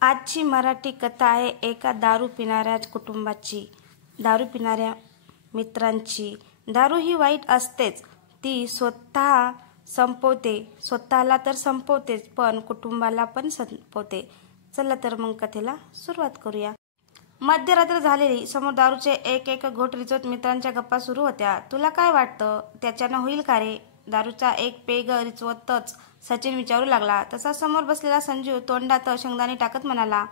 आजची मराठी कथा आहे एका दारू पिणाऱ्या कुटुंबाची, दारू पिणाऱ्या मित्रांची। दारू ही वाईट असतेच, ती स्वतः संपवते, स्वतःला तर संपवतेच पण कुटुंबाला पण संपवते। चला तर मग कथेला सुरुवात करूया। मध्यरात्र झालेली, समोर दारूचे एक एक घोट रिचवत मित्रांच्या गप्पा सुरू होत्या। तुला काय वाटतं, त्याच्यानं होईल का रे? दारूचा एक पेग रिचवतच सचिन विचारू लागला। तसा समोर बसलेला संजू तोंडात शेंगदाणे टाकत म्हणाला,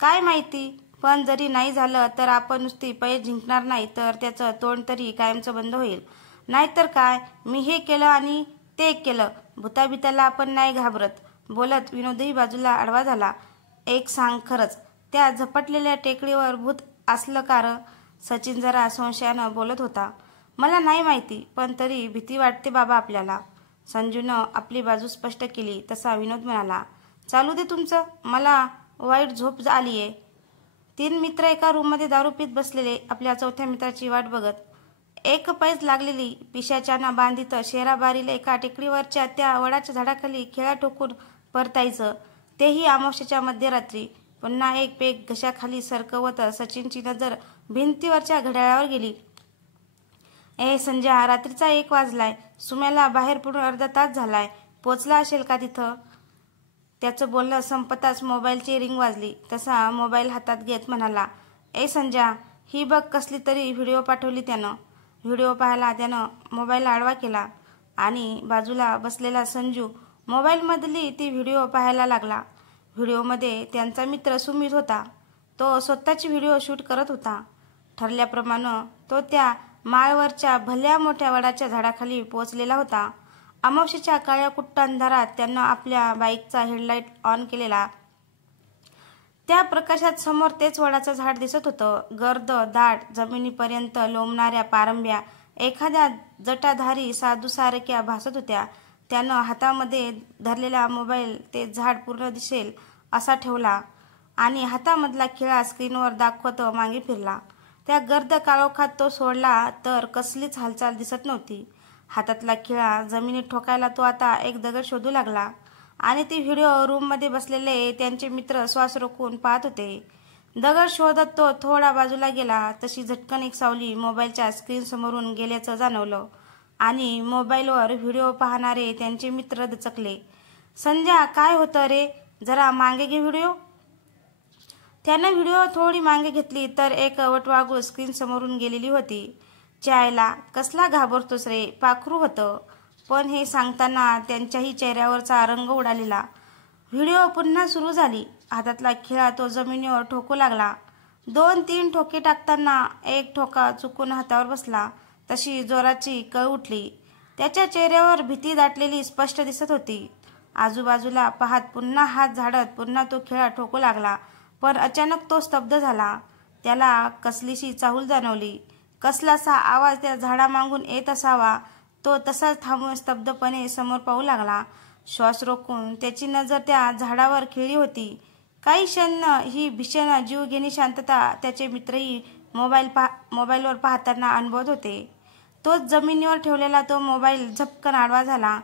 काय माहिती, पण जरी नाही झालं तर आपण नुसती पैज जिंकणार नाही तर त्याचं तोंड तरी कायमचं बंद होईल। नाहीतर काय, मी हे केलं आणि ते केलं, भूताबिताला आपण नाही घाबरत। बोलत विनोदही बाजूला आडवा झाला। एक सांग खरंच, त्या झपटलेल्या टेकडीवर भूत असलं का रं? सचिन जरा संशयानं बोलत होता। मला नाही माहिती, पण तरी भीती वाटते बाबा आपल्याला। संजूनं आपली बाजू स्पष्ट केली। तसा विनोद म्हणाला, चालू दे तुमचं, मला वाईट झोप आलीये। तीन मित्र एका रूममध्ये दारू पीत बसलेले, आपल्या चौथ्या मित्राची वाट बघत। एक पैज लागलेली पिशाच्यानं बांधित शेराबारीला एका टेकडीवरच्या त्या वडाच्या झाडाखाली खिळा ठोकून परतायचं, तेही अमावस्येच्या मध्यरात्री। पुन्हा एक पेग घशाखाली सरकवत सचिनची नजर भिंतीवरच्या घड्याळावर गेली। ए संजय, रात्रीचा 1 वाजलाय, सुम्याला बाहेर पडून अर्धा तास झालाय, पोचला असेल का तिथं? त्याचं बोलणं संपताच मोबाईलची रिंग वाजली। तसा मोबाईल हातात घेत म्हणाला, ए संजय, ही बघ कसली तरी व्हिडिओ पाठवली त्यानं। व्हिडिओ पाहायला त्यानं मोबाईल आडवा केला आणि बाजूला बसलेला संजू मोबाईलमधली ती व्हिडिओ पाहायला लागला। व्हिडिओमध्ये त्यांचा मित्र सुमित होता। तो स्वतःची व्हिडिओ शूट करत होता। ठरल्याप्रमाणे तो त्या माळवरच्या भल्या मोठ्या वडाच्या झाडाखाली पोहोचलेला होता। अमावस्येच्या काळ्या कुट्ट अंधारात त्यानं आपल्या बाईकचा हेडलाईट ऑन केलेला। त्या प्रकाशात समोर तेच वडाचं झाड दिसत होतं। गर्द दाट जमिनीपर्यंत लोंबणाऱ्या पारंब्या एखाद्या जटाधारी साधूसारख्या भासत होत्या। त्यानं हातामध्ये धरलेला मोबाईल ते झाड पूर्ण दिसेल असा ठेवला आणि हातामधला खिळा स्क्रीनवर दाखवत मागे फिरला। त्या गर्द काळोखात तो सोडला तर कसलीच हालचाल दिसत नव्हती। हातातला खिळा जमिनीत ठोकायला तो आता एक दगड शोधू लागला आणि ती व्हिडिओ रूममध्ये बसलेले त्यांचे मित्र श्वास रोखून पाहत होते। दगड शोधत तो थोडा बाजूला गेला तशी झटकन एक सावली मोबाईलच्या स्क्रीन समोरून गेल्याचं जाणवलं आणि मोबाईलवर व्हिडिओ पाहणारे त्यांचे मित्र दचकले। संजय, काय होतं रे, जरा मागे घे व्हिडिओ। त्यानं व्हिडिओ थोडी मागे घेतली तर एक वटवाघूळ स्क्रीन समोरून गेलेली होती। चायला, कसला घाबरतोस रे, पाखरू होतं। पण हे सांगताना त्यांच्याही चेहऱ्यावरचा रंग उडालेला। व्हिडिओ पुन्हा सुरू झाली। हातातला खिळा तो जमिनीवर ठोकू लागला। 2-3 ठोके टाकताना एक ठोका चुकून हातावर बसला तशी जोराची कळ उठली। त्याच्या चेहऱ्यावर भीती दाटलेली स्पष्ट दिसत होती। आजूबाजूला पाहत पुन्हा हात झाडत पुन्हा तो खिळा ठोकू लागला, पण अचानक तो स्तब्ध झाला। त्याला कसलीशी चाहूल जाणवली। कसलासा आवाज त्या झाडामागून येत असावा। तो तसाच थांबून स्तब्धपणे समोर पाहू लागला। श्वास रोखून त्याची नजर त्या झाडावर खिळली होती। काही क्षण ही भीषण जीवघेणी शांतता त्याचे मित्रही मोबाईलवर पाहताना अनुभवत होते। तोच जमिनीवर ठेवलेला तो मोबाईल झपकन आडवा झाला।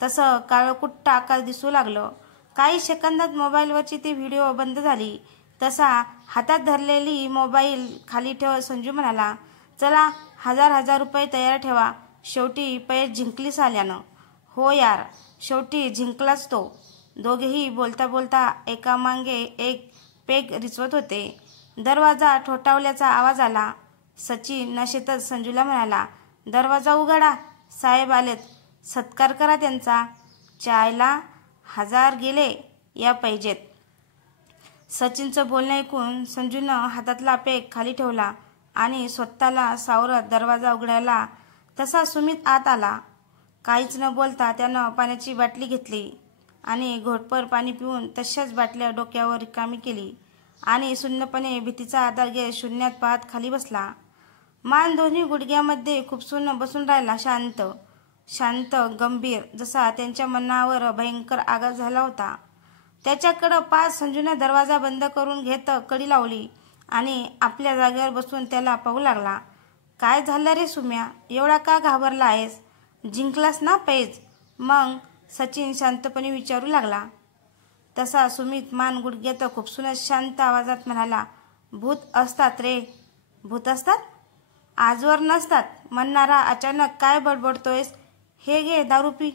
तसं काळकुट्ट आकाश दिसू लागलं। काही सेकंदात मोबाईलवरची ती व्हिडिओ बंद झाली। तसा हातात धरलेली मोबाईल खाली ठेवत संजू म्हणाला, चला, 1000 रुपये तयार ठेवा, शेवटी पैज जिंकलीस आल्यानं। हो यार, शेवटी जिंकलाच तो। दोघेही बोलता बोलता एकामागे एक पेग रिचवत होते। दरवाजा ठोठावल्याचा आवाज आला। सचिन नशेतच संजूला म्हणाला, दरवाजा उघडा, साहेब आलेत, सत्कार करा त्यांचा। चायला, 1000 गेले या पैजेत। सचिनचं बोलणं ऐकून संजूनं हातातला पेग खाली ठेवला आणि स्वतःला सावरत दरवाजा उघडायला तसा सुमित आत आला। काहीच न बोलता त्यानं पाण्याची बाटली घेतली आणि घोटभर पाणी पिऊन तशाच बाटल्या डोक्यावर रिकामी केली आणि सुन्नपणे भीतीचा आधार घेत शून्यात पाहत खाली बसला। मान दोन्ही गुडघ्यामध्ये खुपसून बसून राहिला, शांत गंभीर, जसा त्यांच्या मनावर भयंकर आघात झाला होता। त्याच्याकडं पाहत संजूने दरवाजा बंद करून घेत कडी लावली आणि आपल्या जागेवर बसून त्याला पाहू लागला। काय झालं रे सुम्या, एवढा का घाबरला आहेस? जिंकलास ना पैज? मग सचिन शांतपणे विचारू लागला। तसा सुमित मान गुडघ्यात खुपसूनच शांत आवाजात म्हणाला, भूत असतात रे. भूत असतात? आजवर नसतात म्हणणारा अचानक काय बडबडतोयस? हे घे दारू पी.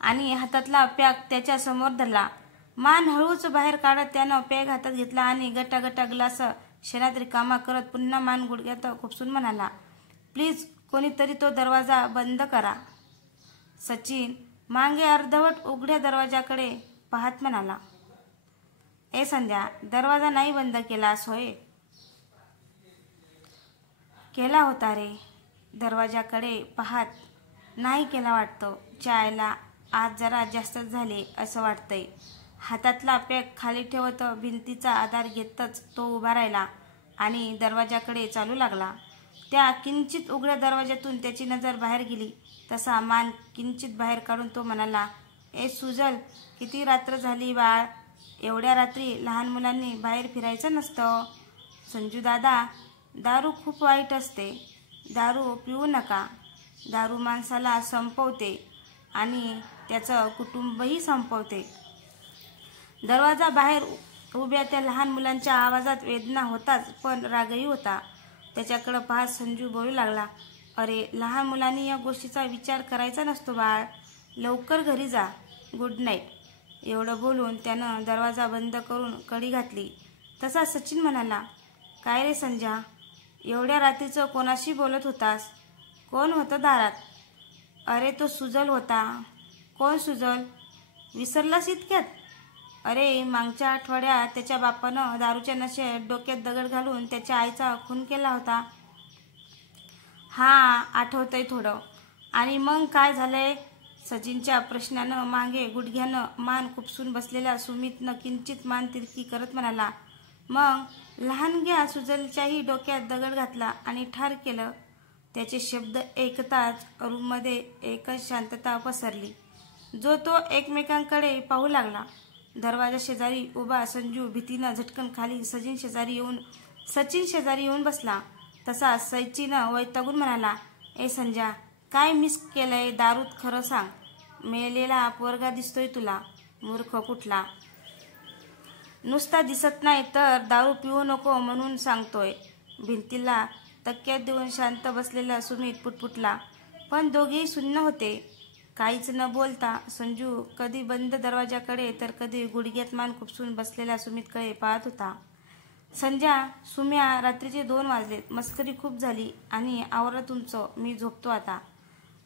आणि हातातला पॅक त्याच्या समोर धरला. मान हळूच बाहेर काढत त्यानं पॅक हातात घेतला आणि गटागटा ग्लास क्षणात रिकामा करत पुन्हा मान गुडघ्यात खुपसून म्हणाला, प्लीज कोणीतरी तो दरवाजा बंद करा. सचिन मागे अर्धवट उघड्या दरवाजाकडे पाहत म्हणाला, ए संध्या, दरवाजा नाही बंद केलास होय? केला होता रे. दरवाजाकडे पाहत, नाही केला वाटतं. चायला आज जरा जास्तच झाले असं वाटतंय. हातातला पॅक खाली ठेवत भिंतीचा आधार घेतच तो उभा राहिला आणि दरवाजाकडे चालू लागला. त्या किंचित उघड्या दरवाजातून त्याची नजर बाहेर गेली तसा मान किंचित बाहेर काढून तो म्हणाला, ए सुजल, किती रात्र झाली बाळ. एवढ्या रात्री लहान मुलांनी बाहेर फिरायचं नसतं. संजू दादा, दारू खूप वाईट असते. दारू पिऊ नका. दारू माणसाला संपवते आणि त्याचं कुटुंबही संपवते. दरवाजा बाहेर उभ्या त्या लहान मुलांच्या आवाजात वेदना होताच पण रागही होता. त्याच्याकडे पाहत संजू बोलू लागला, अरे लहान मुलांनी या गोष्टीचा विचार करायचा नसतो बाळ. लवकर घरी जा. Good night. एवढं बोलून त्यानं दरवाजा बंद करून कडी घातली. तसा सचिन म्हणाला, काय रे संजा, एवढ्या रात्रीचं कोणाशी बोलत होतास? कोण होतं दारात? अरे तो सुजल होता. कोण सुजल? विसरलास इतक्यात? अरे मागच्या आठवड्यात त्याच्या बापानं दारूच्या नशेत डोक्यात दगड घालून त्याच्या आईचा खून केला होता. हा, आठवतंय थोडं. आणि मग काय झालंय? सचिनच्या प्रश्नानं मागे गुडघ्यानं मान खुपसून बसलेल्या सुमितनं किंचित मान तिरकी करत म्हणाला, मग लहानग्या सुजलच्याही डोक्यात दगड घातला आणि ठार केलं. त्याचे शब्द ऐकताच रूममध्ये एकच शांतता पसरली. जो तो एकमेकांकडे पाहू लागला. दरवाजा शेजारी उभा संजू भीतीनं झटकन खाली सचिन शेजारी येऊन बसला. तसा सचिन वैतागून म्हणाला, ए संजा, काय मिस केलंय दारूत? खरं सांग. मेलेला पोरगा दिसतोय तुला, मूर्ख कुठला. नुसता दिसत नाही तर दारू पिऊ नको म्हणून सांगतोय. भिंतीला तक्क्यात देऊन शांत बसलेला सुमित पुटपुटला. पण दोघेही सुन्न होते. काहीच न बोलता संजू कधी बंद दरवाजाकडे तर कधी गुडघ्यात मान खुपसून बसलेल्या सुमितकडे पाहत होता. संजा, सुम्या, रात्रीचे 2 वाजलेत. मस्करी खूप झाली आणि आवरा तुमचं, मी झोपतो आता.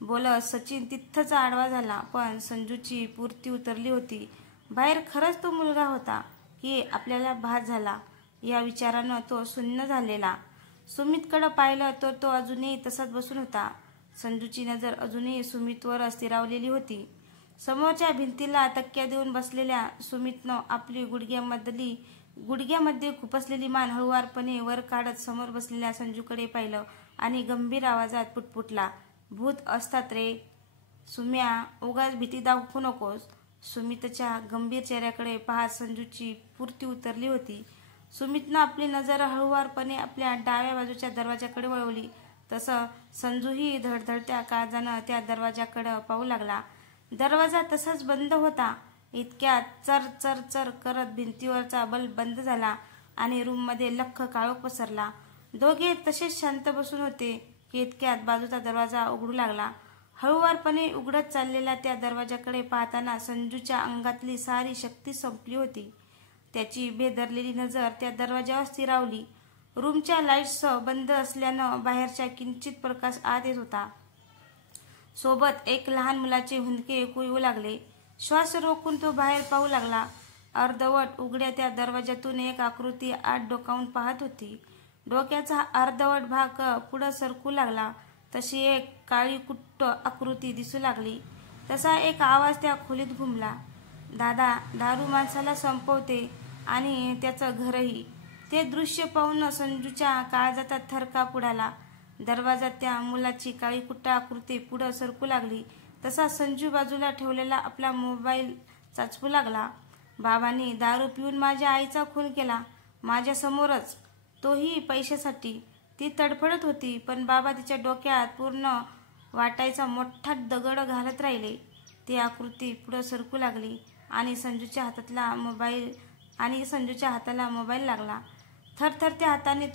बोलत सचिन तिथंच आडवा झाला. पण संजूची पुरती उतरली होती. बाहेर खरंच तो मुलगा होता की आपल्याला भास झाला या विचारानं तो सुन्न झालेला. सुमितकडं पाहिलं तर तो अजूनही तसाच बसून होता. संजूची नजर अजूनही सुमितवर स्थिरावलेली होती. समोरच्या भिंतीला तक्क्या देऊन बसलेल्या सुमितनं आपली गुडघ्यामध्ये खुपसलेली मान हळुवारपणे वर काढत समोर बसलेल्या संजूकडे पाहिलं आणि गंभीर आवाजात पुटपुटला, भूत असतात रे. सुम्या, उगाच भीती दाखवू नकोस. सुमितच्या गंभीर चेहऱ्याकडे पाहत संजूची पुरती उतरली होती. सुमितनं आपली नजर हळुवारपणे आपल्या डाव्या बाजूच्या दरवाजाकडे वळवली. तसं संजूही धडधडत्या काळजानं त्या दरवाजाकडे पाहू लागला. दरवाजा तसाच बंद होता. इतक्यात चर चर चर करत भिंतीवरचा बल्ब बंद झाला आणि रूममध्ये लख्ख काळोख पसरला. दोघे तसेच शांत बसून होते की इतक्यात बाजूचा दरवाजा उघडू लागला. हळुवारपणे उघडत चाललेल्या त्या दरवाजाकडे पाहताना संजूच्या अंगातली सारी शक्ती संपली होती. त्याची भेदरलेली नजर त्या दरवाजावर स्थिरावली. रूमच्या लाईट्स बंद असल्यानं बाहेरच्या किंचित प्रकाश आत येत होता. सोबत एक लहान मुलाचे हुंदके ऐकू येऊ लागले. श्वास रोखून तो बाहेर पाहू लागला. अर्धवट उघड्या त्या दरवाजातून एक आकृती आत डोकावून पाहत होती. डोक्याचा अर्धवट भाग पुढं सरकू लागला. तशी एक काळी कुट्ट आकृती दिसू लागली. तसा एक आवाज त्या खोलीत घुमला, दादा, दारू माणसाला संपवते आणि त्याचं घरही. ते दृश्य पाहून संजूच्या काळजात थरकाप उडाला. दरवाजात त्या मुलाची काळी कुट्ट आकृती पुढं सरकू लागली. तसा संजू बाजूला ठेवलेला आपला मोबाईल चाचपू लागला. बाबांनी दारू पिऊन माझ्या आईचा खून केला, माझ्यासमोरच, तोही पैशासाठी. ती तडफडत होती पण बाबा तिच्या डोक्यात पूर्ण वाटायचा मोठा दगड घालत राहिले. ती आकृती पुढं सरकू लागली आणि संजूच्या हाताला मोबाईल लागला. थरथरत्या हाताने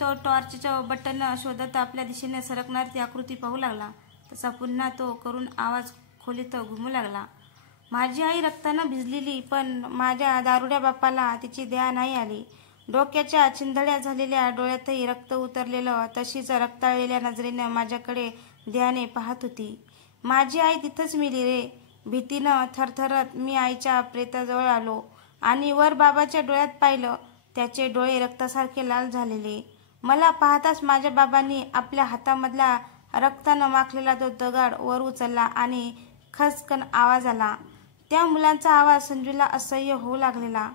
तो टॉर्चचं बटन शोधत आपल्या दिशेने सरकणारी ती आकृती पाहू लागला. तसा पुन्हा तो करून आवाज खोलीत घुमू लागला. माझी आई रक्तानं भिजलेली, पण माझ्या दारुड्या बापाला तिची दया नाही आली. डोक्याच्या चिंधड्या झालेल्या डोळ्यातही रक्त उतरलेलं, तशीच रक्ताळलेल्या नजरेनं माझ्याकडे दयाने पाहत होती. माझी आई तिथंच मेली रे. भीतीनं थरथरत मी आईच्या प्रेताजवळ आलो आणि वर बाबाच्या डोळ्यात पाहिलं. त्याचे डोळे रक्तासारखे लाल झालेले. मला पाहताच माझ्या बाबांनी आपल्या हातामधला रक्तानं माखलेला तो दगड वर उचलला आणि खचकन आवाज आला. त्या मुलांचा आवाज संजूला असह्य होऊ लागलेला.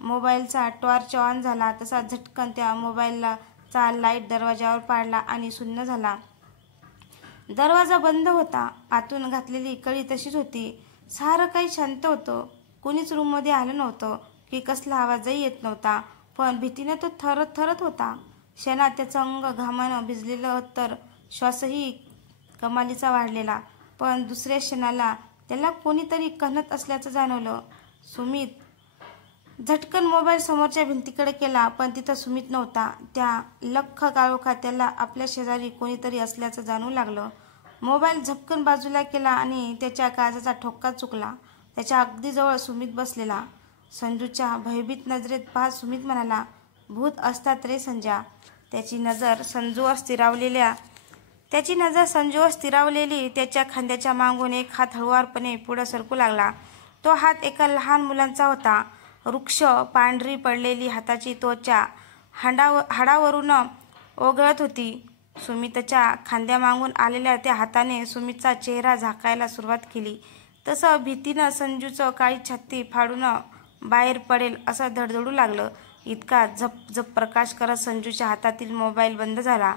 मोबाईलचा टॉर्च ऑन झाला तसा झटकन त्या मोबाईलचा लाईट दरवाजावर पाडला आणि शून्य झाला. दरवाजा बंद होता. आतून घातलेली कडी तशीच होती. सारं काही शांत होतं. कुणीच रूममध्ये आलं नव्हतं की कसला आवाजही येत नव्हता. पण भीतीने तो थरत होता. क्षणात त्याचं अंग घामानं भिजलेलं, तर श्वासही कमालीचा वाढलेला. पण दुसऱ्या क्षणाला त्याला कोणीतरी कणत असल्याचं जाणवलं. सुमित झटकन मोबाईल समोरच्या भिंतीकडे केला, पण तिथं सुमित नव्हता. त्या लख्ख काळोखात त्याला आपल्या शेजारी कोणीतरी असल्याचं जाणवू लागलं. मोबाईल झपकन बाजूला केला आणि त्याच्या काळजाचा ठोका चुकला. त्याच्या अगदी जवळ सुमित बसलेला. संजूच्या भयभीत नजरेत पाहत सुमित म्हणाला, भूत असतात रे संजा. त्याची नजर संजूवर स्थिरावलेली. त्याच्या खांद्याच्या मागून एक हात हळुवारपणे पुढे सरकू लागला. तो हात एका लहान मुलाचा होता. रुक्ष पांढरी पडलेली हाताची त्वचा हाडावरून ओघळत होती. सुमितच्या खांद्यामागून आलेल्या त्या हाताने सुमितचा चेहरा झाकायला सुरुवात केली. तसं भीतीनं संजूचं काळी छाती फाडून बाहेर पडेल असं धडधडू लागलं. इतका झप प्रकाश करत संजूच्या हातातील मोबाईल बंद झाला.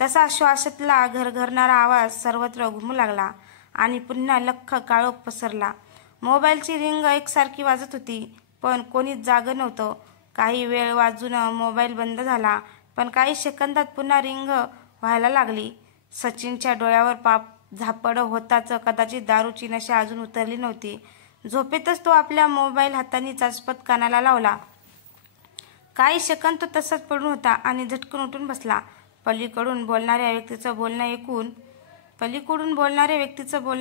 तसा श्वासातला घरघरणारा आवाज सर्वत्र घुमू लागला आणि पुन्हा लख्ख काळोख पसरला. मोबाईलची रिंग एकसारखी वाजत होती, पण कोणीच जागं नव्हतं. काही वेळ वाजून मोबाईल बंद झाला, पण काही सेकंदात पुन्हा रिंग व्हायला लागली. सचिनच्या डोळ्यावर झापड होताच. कदाचित दारूची नशा अजून उतरली नव्हती. झोपेतच तो आपल्या मोबाईल हाताने चाचपत कानाला लावला. काही सेकंद तो तसाच पडून होता आणि झटकन उठून बसला. पलीकडून बोलणाऱ्या व्यक्तीचं बोलणं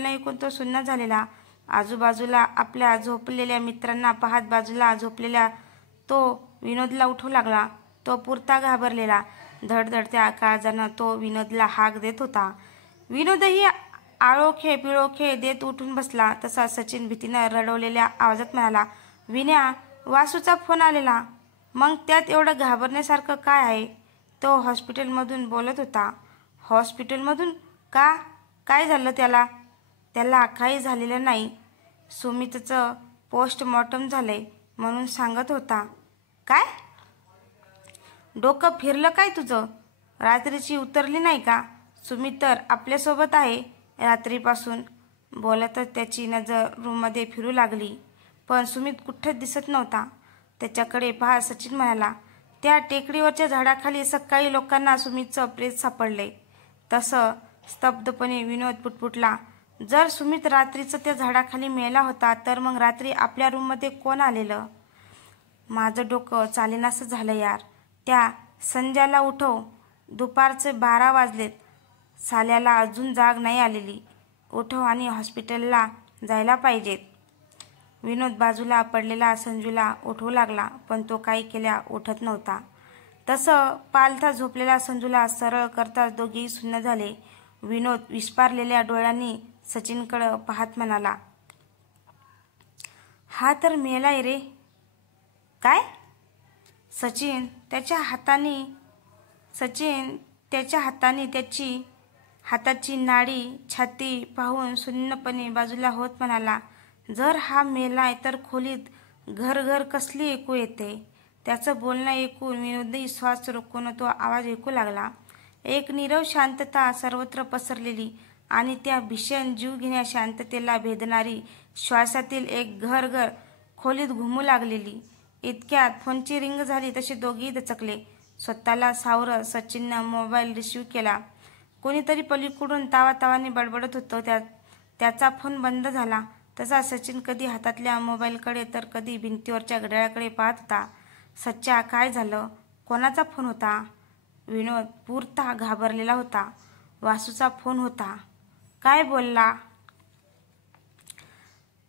ऐकून तो सुन्न झालेला. आजूबाजूला आपल्या झोपलेल्या मित्रांना पाहत बाजूला झोपलेल्या तो विनोदला उठवू लागला. तो पुरता घाबरलेला. धडधडत्या काळजानं तो विनोदला हाक देत होता. विनोदही आळोखे पिळोखे देत उठून बसला. तसा सचिन भीतीनं रडवलेल्या आवाजात म्हणाला, विन्या, वासूचा फोन आलेला. मग त्यात एवढं घाबरण्यासारखं काय आहे? तो हॉस्पिटलमधून बोलत होता. हॉस्पिटलमधून? का? काय झालं त्याला? त्याला काही झालेलं नाही. सुमितचं पोस्टमॉर्टम झालंय म्हणून सांगत होता. काय? डोकं फिरलं काय तुझं? रात्रीची उतरली नाही का? सुमित तर आपल्यासोबत आहे रात्रीपासून. बोलतच त्याची नजर रूममध्ये फिरू लागली, पण सुमित कुठंच दिसत नव्हता. त्याच्याकडे पाहत सचिन म्हणाला, त्या टेकडीवरच्या झाडाखाली सकाळी लोकांना सुमितचं प्रेत सापडलंय. तसं स्तब्धपणे विनोद पुटपुटला, जर सुमित रात्रीचं त्या झाडाखाली मेला होता, तर मग रात्री आपल्या रूममध्ये कोण आलेलं? माझं डोकं चालेनासं झालं यार. त्या संध्याला उठव. दुपारचे 12 वाजलेत. साल्याला अजून जाग नाही आलेली. उठव आणि हॉस्पिटलला जायला पाहिजेत. विनोद बाजूला पडलेला संजूला उठवू लागला, पण तो काही केल्या उठत नव्हता. तसं पालथा झोपलेला संजूला सरळ करताच दोघेही सुन्न झाले. विनोद विस्पारलेल्या डोळ्यांनी सचिनकडं पाहत म्हणाला, हा तर मेलाय रे. काय? सचिन त्याच्या हाताने त्याची हाताची नाडी छाती पाहून सुन्नपणे बाजूला होत म्हणाला, जर हा मेलाय तर खोलीत घर कसली ऐकू येते? त्याचं बोलणं ऐकून विनोदही श्वास रोखून तो आवाज ऐकू लागला. एक नीरव शांतता सर्वत्र पसरलेली आणि त्या भीषण जीवघेण्या शांततेला भेदणारी श्वासातील एक घर खोलीत घुमू लागलेली. इतक्यात फोनची रिंग झाली तसे दोघेही दचकले. स्वतःला सावरत सचिननं मोबाईल रिसीव्ह केला. कोणीतरी पलीकडून तावातावाने बडबडत होतं. त्याचा फोन बंद झाला. तसा सचिन कधी हातातल्या मोबाईलकडे तर कधी भिंतीवरच्या घड्याळाकडे पाहत होता. सच्चा, काय झालं? कोणाचा फोन होता? विनोद पुरता घाबरलेला होता. वासूचा फोन होता. काय बोलला?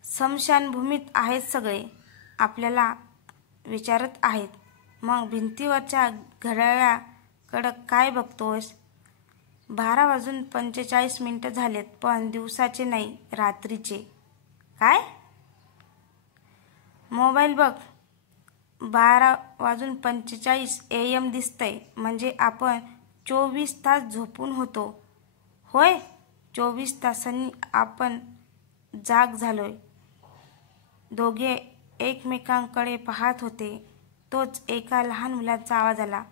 स्मशानभूमीत आहेत सगळे, आपल्याला विचारत आहेत. मग भिंतीवरच्या घड्याळाकडं काय बघतोस? 12:45 झालेत, पण दिवसाचे नाही, रात्रीचे. काय? मोबाईल बघ. 12:45 AM दिसतंय. म्हणजे आपण 24 तास झोपून होतो. होय, 24 तासांनी आपण जाग झालोय. दोघे एकमेकांकडे पाहत होते. तोच एका लहान मुलाचा आवाज आला.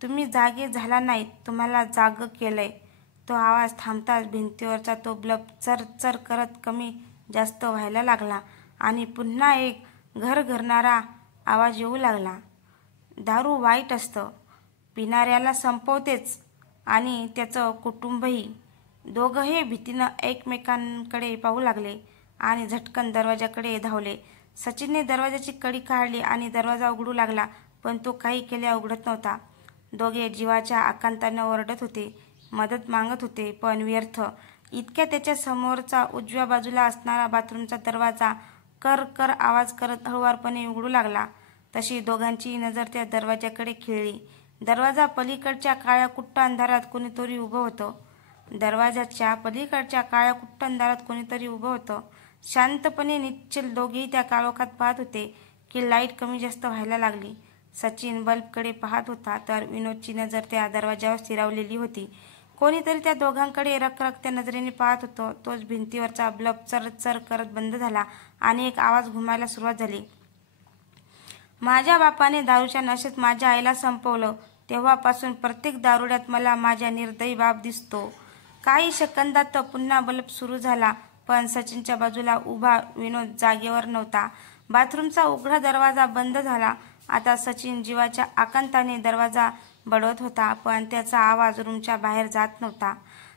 तुम्ही जागे झाला नाहीत, तुम्हाला जागं केलंय. तो आवाज थांबताच भिंतीवरचा तो बल्ब चरचर करत कमी जास्त व्हायला लागला आणि पुन्हा एक घरघरणारा आवाज येऊ लागला. दारू वाईट असतं, पिणाऱ्याला संपवतेच आणि त्याचं कुटुंबही. दोघंही भीतीनं एकमेकांकडे पाहू लागले आणि झटकन दरवाजाकडे धावले. सचिनने दरवाजाची कडी काढली आणि दरवाजा उघडू लागला, पण तो काही केल्या उघडत नव्हता. दोघे जीवाच्या आकांतानं ओरडत होते, मदत मागत होते, पण व्यर्थ. इतक्या त्याच्या समोरचा उजव्या बाजूला असणारा बाथरूमचा दरवाजा कर कर आवाज करत हळुवारपणे उघडू लागला. तशी दोघांची नजर त्या दरवाजाकडे खिळली. दरवाजा पलीकडच्या काळ्या कुट्ट अंधारात कोणीतरी उभं होतं. दरवाजाच्या पलीकडच्या काळ्या कुट्ट अंधारात कोणीतरी उभं होतं. शांतपणे निश्चल दोघेही त्या काळोखात पाहत होते की लाईट कमी जास्त व्हायला लागली. सचिन बल्बकडे पाहत होता तर विनोदची नजर त्या दरवाजावर स्थिरावलेली होती. कोणीतरी त्या दोघांकडे रखरखत्या नजरेने पाहत होतं. तोच भिंतीवरचा बल्ब चरचर करत बंद झाला आणि एक आवाज घुमायला सुरुवात झाली. माझ्या बापाने दारूच्या नशेत माझ्या आईला संपवलं. तेव्हापासून प्रत्येक दारुड्यात मला माझ्या निर्दयी बाप दिसतो. काही सेकंदात पुन्हा बल्ब सुरू झाला, पण सचिनच्या बाजूला उभा विनोद जागेवर नव्हता. बाथरूमचा उघडा दरवाजा बंद झाला. आता सचिन जीवाच्या आकांताने दरवाजा बडवत होता, पण त्याचा आवाज रूमच्या बाहेर जात नव्हता.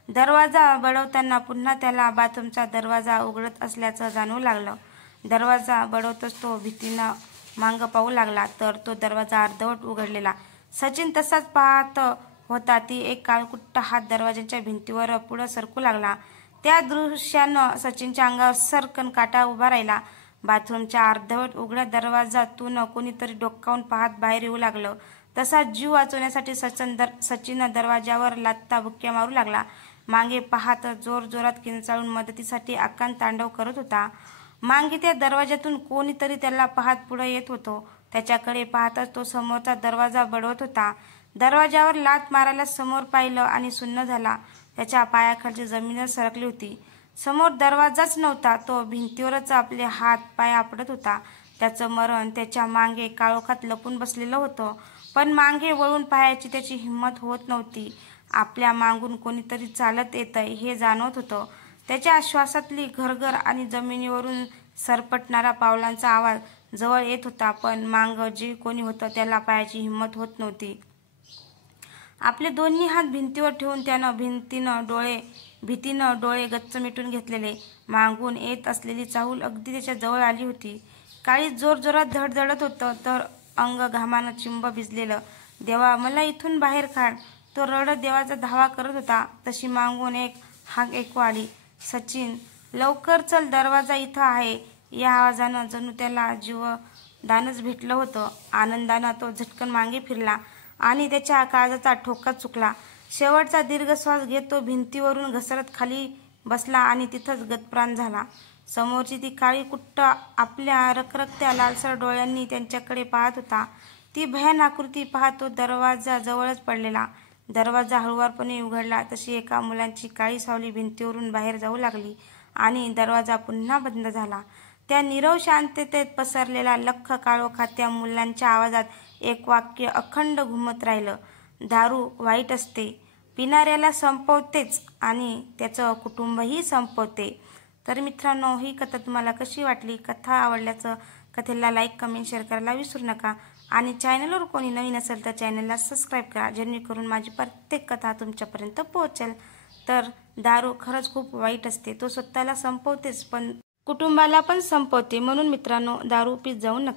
दरवाजा बडवताना पुन्हा त्याला बाथरूमचा दरवाजा उघडत असल्याचं जाणवू लागलं. दरवाजा बडवतच तो भीतीनं मागं पाहू लागला तर तो दरवाजा अर्धवट उघडलेला. सचिन तसाच पाहत होता. ती एक काळकुट्ट हात दरवाजाच्या भिंतीवर पुढं सरकू लागला. त्या दृश्यानं सचिनच्या अंगावर सरकन काटा उभा राहिला. बाथरूमच्या अर्धवट उघड्या दरवाजातून कोणीतरी डोकावून पाहत बाहेर येऊ लागलं. तसा जीव वाचवण्यासाठी सचिन दरवाजावर लाथा बुक्क्या मारू लागला. मागे पाहत जोरजोरात किंचाळून मदतीसाठी आकांत तांडव करत होता. मागे त्या दरवाजातून कोणीतरी त्याला पाहत पुढे येत होतं. त्याच्याकडे पाहताच तो समोरचा दरवाजा बडवत होता. दरवाजावर लाथ मारायला समोर पाहिलं आणि सुन्न झाला. त्याच्या पायाखालची जमीनच सरकली होती. समोर दरवाजाच नव्हता. तो भिंतीवरच आपले हात पाय आपटत होता. त्याचं मरण त्याच्या मागे काळोखात लपून बसलेलं होतं, पण मागे वळून पाहायची त्याची हिंमत होत नव्हती. आपल्या मागून कोणीतरी चालत येतंय हे जाणवत होतं. त्याच्या श्वासातली घरघर आणि जमिनीवरून सरपटणारा पावलांचा आवाज जवळ येत होता, पण मागं जे कोणी होतं त्याला पाहायची हिंमत होत नव्हती. आपले दोन्ही हात भिंतीवर ठेवून त्यानं भीतीनं डोळे गच्च मिटून घेतलेले. मागून येत असलेली चाहूल अगदी त्याच्या जवळ आली होती. काळीज जोरजोरात धडधडत होतं तर अंग घामानं चिंब भिजलेलं. देवा, मला इथून बाहेर काढ, तो रडत देवाचा धावा करत होता. तशी मागून एक हाक ऐकू आली, सचिन, लवकर चल, दरवाजा इथं आहे. या आवाजानं जणू त्याला जीवदानच भेटलं होतं. आनंदानं तो झटकन मागे फिरला आणि त्याच्या काळजाचा ठोका चुकला. शेवटचा दीर्घ श्वास घेत तो भिंतीवरून घसरत खाली बसला आणि तिथंच गतप्राण झाला. समोरची ती काळी कुट्ट आपल्या रखरखत्या लालसर डोळ्यांनी त्यांच्याकडे पाहत होता. ती भयान आकृती पाहत तो दरवाजा जवळच पडलेला. दरवाजा हळुवारपणे उघडला तशी एका मुलाची काळी सावली भिंतीवरून बाहेर जाऊ लागली आणि दरवाजा पुन्हा बंद झाला. त्या नीरव शांततेत पसरलेला लख्ख काळोखात त्या मुलांच्या आवाजात एक वाक्य अखंड घुमत राहिलं, दारू वाईट असते, पिणाऱ्याला संपवतेच आणि त्याचं कुटुंबही संपवते. तर मित्रांनो, ही कथा तुम्हाला कशी वाटली? कथा आवडल्याचं कथेला लाईक, कमेंट, शेअर करायला विसरू नका आणि चॅनलवर कोणी नवीन असेल तर चॅनलला सबस्क्राईब करा, जेणेकरून माझी प्रत्येक कथा तुमच्यापर्यंत पोहोचेल. तर दारू खरंच खूप वाईट असते. तो स्वतःला संपवतेच पण कुटुंबाला पण संपवते. म्हणून मित्रांनो, दारू पीत जाऊ नका.